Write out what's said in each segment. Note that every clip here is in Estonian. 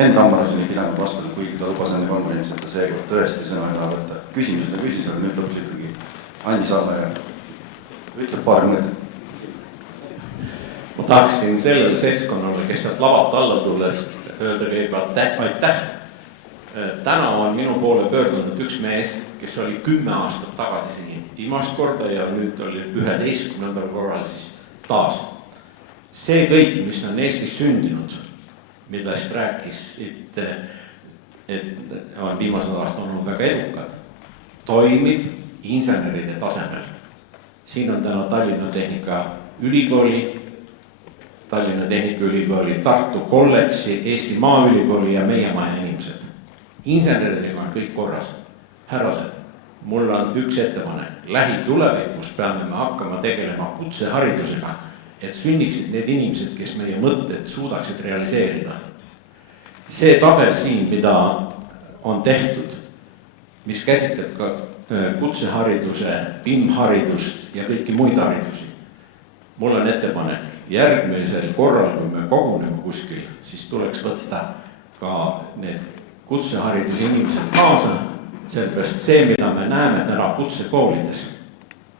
Enn Tammaruseni pidanud vastu, kuigi ta lubas enne konverentsi, et ta seekord tõesti sõna ei taha võtta. Küsimused ja küsis, aga nüüd lõpuks ikkagi andis alla ja ütleb paar mõtet. Ma tahaksin sellele seltskonnale, kes sealt lavalt alla tulles öelda kõigepealt aitäh. Täna on minu poole pöördunud üks mees, kes oli 10 aastat tagasi siin viimast korda ja nüüd oli 11. korral siis taas. See kõik, mis on Eestis sündinud, millest rääkis, et on viimased aastad olnud väga edukad, toimib inseneride tasemel. Siin on täna Tallinna Tehnikaülikooli, Tallinna Tehnikaülikooli, Tartu kolledži, Eesti Maaülikooli ja meie maja inimesed. Inseneridega on kõik korras. Härrased, mul on üks ettepanek. Lähitulevikus peame me hakkama tegelema kutseharidusega, et sünniksid need inimesed, kes meie mõtted suudaksid realiseerida. See tabel siin, mida on tehtud, mis käsitleb ka kutsehariduse, PIM-haridust ja kõiki muid haridusi. Mul on ettepanek, järgmisel korral, kui me koguneme kuskil, siis tuleks võtta ka need kutsehariduse inimesed kaasa, sellepärast see, mida me näeme täna kutsekoolides,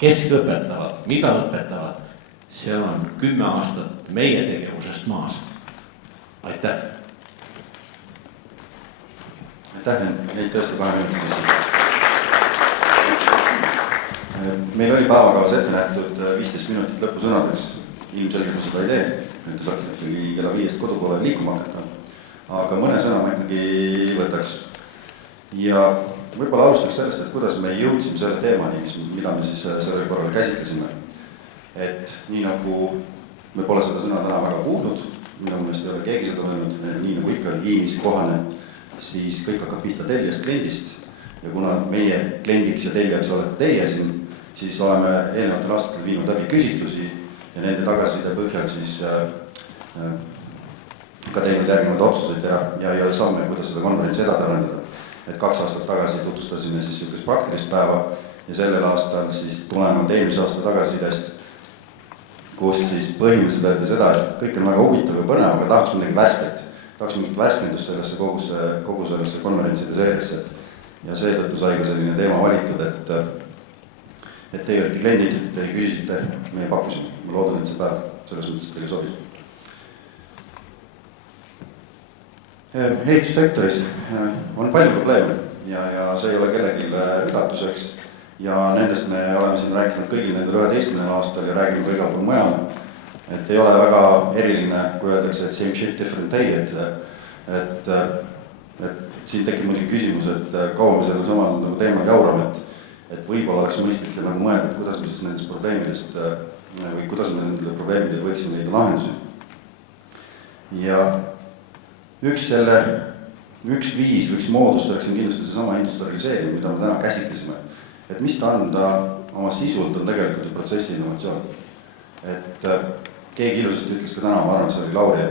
kes õpetavad, mida õpetavad, see on 10 aastat meie tegevusest maas. Aitäh! Aitäh, neid tõesti 2 minutit sisse. Meil oli päevakavas ette nähtud 15 minutit lõpusõnadeks. Ilmselgelt ma seda ei tee, et te saaks ikkagi kella 5 kodupoole liikuma hakata. Aga mõne sõna ma ikkagi võtaks. Ja võib-olla alustaks sellest, et kuidas me jõudsime selle teemani, mida me siis sellel korral käsitlesime. Et nii nagu me pole seda sõna täna väga kuulnud, minu meelest ei ole keegi seda öelnud, nii nagu ikka inimesi kohane, siis kõik hakkab pihta tellijast kliendist. Ja kuna meie kliendiks ja tellijaks olete teie siin, siis oleme eelnevatel aastatel viinud läbi küsitlusi ja nende tagasiside põhjal siis ka teinud järgnevad otsused ja samme, kuidas seda konverentsi edasi arendada. Et 2 aastat tagasi tutvustasime siis üks praktilist päeva ja sellel aastal siis tulenevalt eelmise aasta tagasisidest, kus siis põhimõtteliselt öeldi seda, et kõik on väga huvitav ja põnev, aga tahaks midagi värsket. Tahaks mingit värskendust sellesse kogu sellesse konverentside seeriasse. Ja seetõttu sai ka selline teema valitud, et teie olete kliendid, te küsisite, meie pakkusime. Ma loodan, et see päev selles mõttes teile sobis. Ehitussektoris on palju probleeme ja see ei ole kellelgi üllatuseks. Ja nendest me oleme siin rääkinud kõigil nendel 11. aastal ja räägime ka igal pool mujal. Et ei ole väga eriline, kui öeldakse, et same shit, different day, et siin tekib muidugi küsimus, et kaua me sellel samal nagu teemal jaurame, et võib-olla oleks mõistlik nagu mõelda, et kuidas me siis nendest probleemidest või kuidas me nendele probleemidele võiksime leida lahendusi. Ja üks viis, üks moodus oleks kindlasti see sama industrialiseerimine, mida me täna käsitlesime. Et mis ta on, ta oma sisult on tegelikult protsessi innovatsioon. Et keegi ilusasti ütles ka täna, ma arvan, see oli Lauri,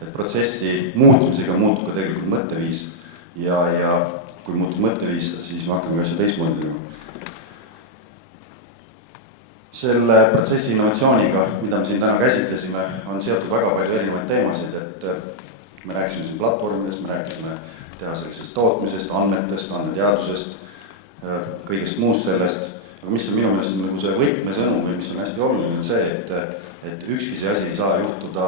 et protsessi muutumisega muutub ka tegelikult mõtteviis ja kui muutub mõtteviis, siis me hakkame asju teistmoodi. Selle protsessi innovatsiooniga, mida me siin täna käsitlesime, on seotud väga palju erinevaid teemasid, et me rääkisime siin platvormidest, me rääkisime tehaseks tootmisest, andmetest, andmeteadusest, kõigest muust sellest, aga mis on minu meelest nagu see võtmesõnum või mis on hästi oluline, on see, et ükski see asi ei saa juhtuda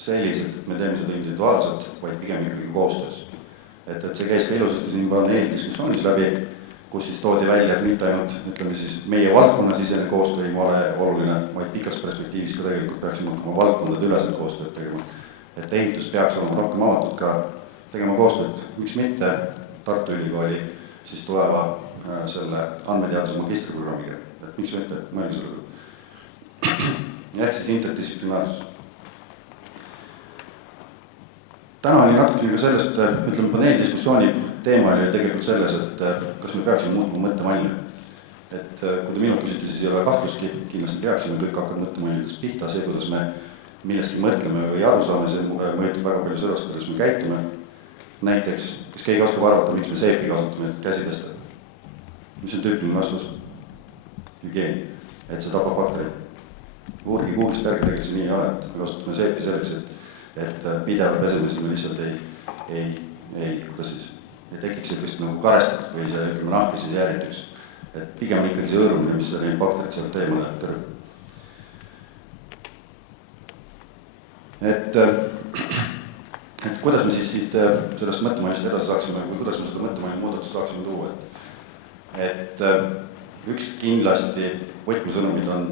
selliselt, et me teeme seda individuaalselt, vaid pigem ikkagi koostöös. Et see käis ka ilusasti siin paneeldiskussioonis läbi, kus siis toodi välja, et mitte ainult, ütleme siis, meie valdkonna sisene koostöö ei ole oluline, vaid pikas perspektiivis ka tegelikult peaksime hakkama valdkondade üleselt koostööd tegema. Et ehitus peaks olema rohkem avatud ka tegema koostööd, miks mitte Tartu Ülikooli siis tuleva selle andmeteaduse magistriprogrammiga. Et miks mitte mõelge selle. Ehk siis interdistsiplinaarsus. Täna oli natukene ka sellest, ütleme, paneeldiskussiooni teema oli tegelikult selles, et kas me peaksime muutma mõttemalli. Et kui te minult küsite, siis ei ole kahtluski, kindlasti peaksime kõik hakkama mõttemallidest pihta, see, kuidas me millestki mõtleme või aru saame, see mõjutab väga palju sellest, kuidas me käitume. Näiteks, kas keegi oskab arvata, miks me seepi kasutame käsitesta? Mis on tüüpiline vastus? Hügieen, et see tapab bakterid. Uurigi Google'ist järgi tegelikult see nii ei ole, et me kasutame seepi selleks, et pidevalt pesemisest me lihtsalt kuidas siis, ei tekiks sellist nagu karestat või see, ütleme, nahkis ei järjituks. Et pigem on ikkagi see hõõrumine, mis neid bakterid sealt eemale tõrjub. Et kuidas me siis siit sellest mõttemaailmast edasi saaksime või kuidas me seda mõttemaailma muudatust saaksime tuua, et üks kindlasti võtmesõnumid on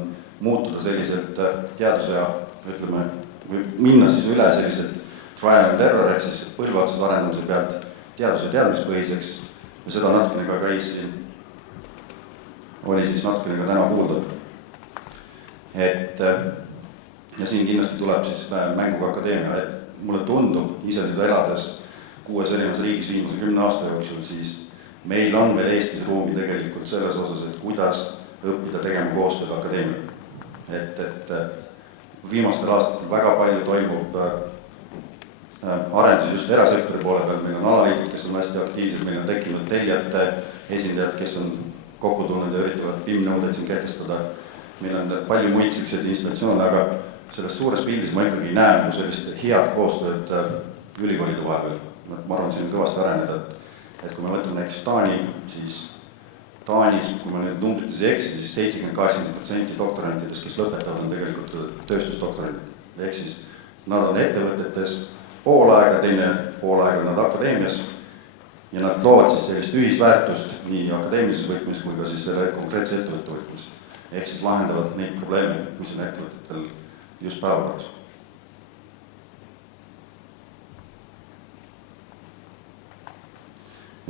muutuda selliselt teaduse ja ütleme, või minna siis üle selliselt trial and error ehk siis põlveotsas arendamise pealt teaduse ja teadmispõhiseks ja seda natukene ka käis siin, oli siis natukene ka täna kuulda. Et ja siin kindlasti tuleb siis mänguga akadeemia, et mulle tundub ise nüüd elades 6 erinevas riigis viimase 10 aasta jooksul, siis meil on veel Eestis ruumi tegelikult selles osas, et kuidas õppida tegema koostööd akadeemiaga. Et viimastel aastatel väga palju toimub arendus just erasektori poole peal, meil on alaliidud, kes on hästi aktiivsed, meil on tekkinud tellijate esindajad, kes on kokku tulnud ja üritavad PIM-nõudeid siin kehtestada. Meil on palju muid selliseid institutsioone, aga selles suures pildis ma ikkagi näen nagu sellist head koostööd ülikoolide vahepeal. Ma arvan, et siin on kõvasti areneda, et kui me võtame näiteks Taani, siis Taanis, kui ma nüüd numbrites ei eksi, siis 70-80% doktorantidest, kes lõpetavad, on tegelikult tööstusdoktorantid. Ehk siis nad on ettevõtetes pool aega, teine pool aega nad akadeemias ja nad loovad siis sellist ühisväärtust nii akadeemilises võtmes kui ka siis selle konkreetse ettevõtte võtmes. Ehk siis lahendavad neid probleeme, mis on ettevõtetel just päevakorras.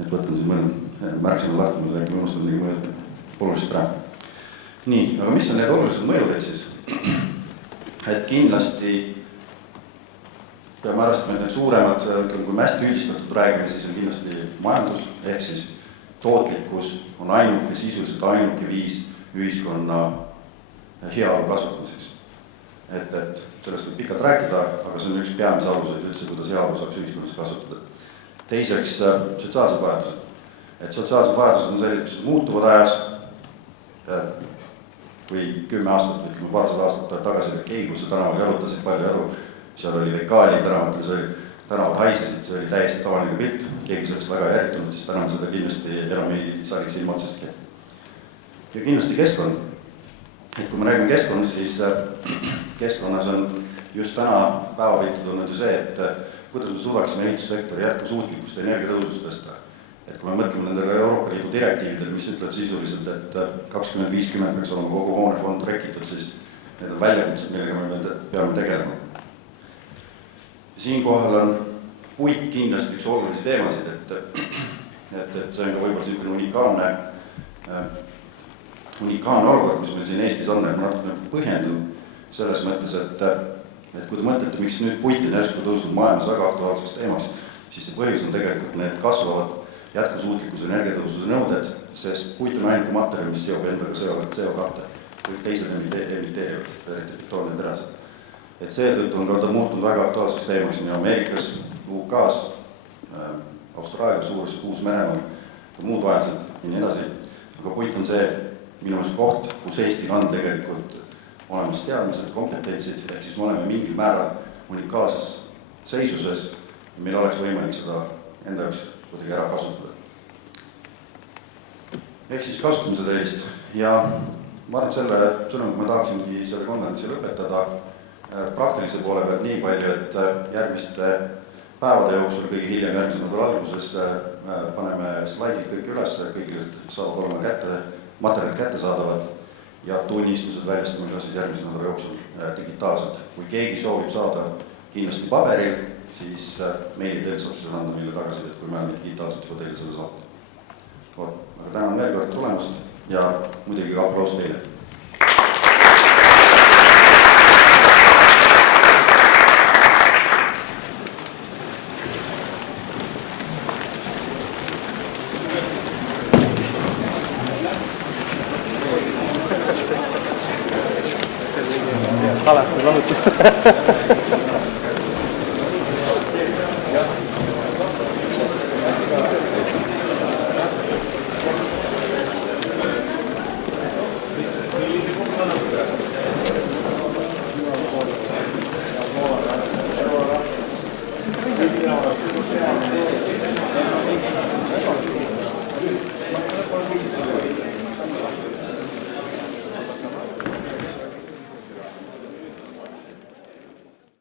Et võtan siin mõned märksõnad lahti, mille äkki unustan midagi oluliselt ära. Nii, aga mis on need olulised mõjurid siis? Et kindlasti peame arvestama, et need suuremad, ütleme, kui me hästi üldistatud räägime, siis on kindlasti majandus, ehk siis tootlikkus on ainuke, sisuliselt ainuke viis ühiskonna heaolu kasvatamiseks. Et sellest võib pikalt rääkida, aga see on üks peamise aluseid üldse, kuidas heaolu saaks ühiskonnas kasvatada. Teiseks, sotsiaalsed vajadused. Et sotsiaalsed vajadused on sellised, mis muutuvad ajas. Kui 10 aastat, ütleme paarsada aastat tagasi oli keegi, kus tänaval jalutasid palju aru, seal oli vekaali tänavatel, see oli tänavad haisesid, see oli täiesti tavaline pilt, keegi sellest väga järgitunud, siis täna seda kindlasti enam ei saaliks ilma otsestki. Ja kindlasti keskkond. Et kui me räägime keskkonnast, siis keskkonnas on just täna päevapilti tulnud ju see, et kuidas me suudaksime ehitussektori jätkusuutlikkust ja energiatõusust tõsta. Et kui me mõtleme nendele Euroopa Liidu direktiividele, mis ütlevad sisuliselt, et 2050 peaks olema kogu hoonefond rekitud, siis need on väljakutsed, millega me peame tegelema. Siinkohal on puit kindlasti üks olulisi teemasid, et see on ka võib-olla selline unikaalne olukord, mis meil siin Eestis on, et ma natukene põhjendan selles mõttes, et kui te mõtlete, miks nüüd puit on järsku tõusnud maailmas väga aktuaalseks teemaks, siis see põhjus on tegelikult need kasvavad jätkusuutlikkuse energiatõususe nõuded, sest puit on ainuke materjal, mis seob endaga CO2, kõik teised emiteerivad, eriti betoon ja terased. Et seetõttu on ka muutunud väga aktuaalseks teemaks nii Ameerikas, UK-s, Austraalias, Uus-Meremaal, ka muud vajadused ja nii edasi. Aga puit on see minu meelest koht, kus Eestil on tegelikult olemas teadmised, kompetentsid, ehk siis me oleme mingil määral unikaalses seisuses ja meil oleks võimalik seda enda jaoks kuidagi ära kasutada. Ehk siis kasutamise teelist. Ja ma arvan, et selle sõnumiga ma tahaksingi selle konverentsi lõpetada praktilise poole pealt nii palju, et järgmiste päevade jooksul, kõige hiljem järgmise nädala alguses paneme slaidid kõik üles, kõigile saavad olema materjalid kättesaadavad ja tunnistused väljastame ka siis järgmise nädala jooksul digitaalselt. Kui keegi soovib saada kindlasti paberil, siis meili teel saab seda anda meile tagasi, et kui me oleme digitaalselt juba teile selle saanud. Aga tänan veel kord tulemast ja muidugi ka aplaus teile. Alas, lahutus.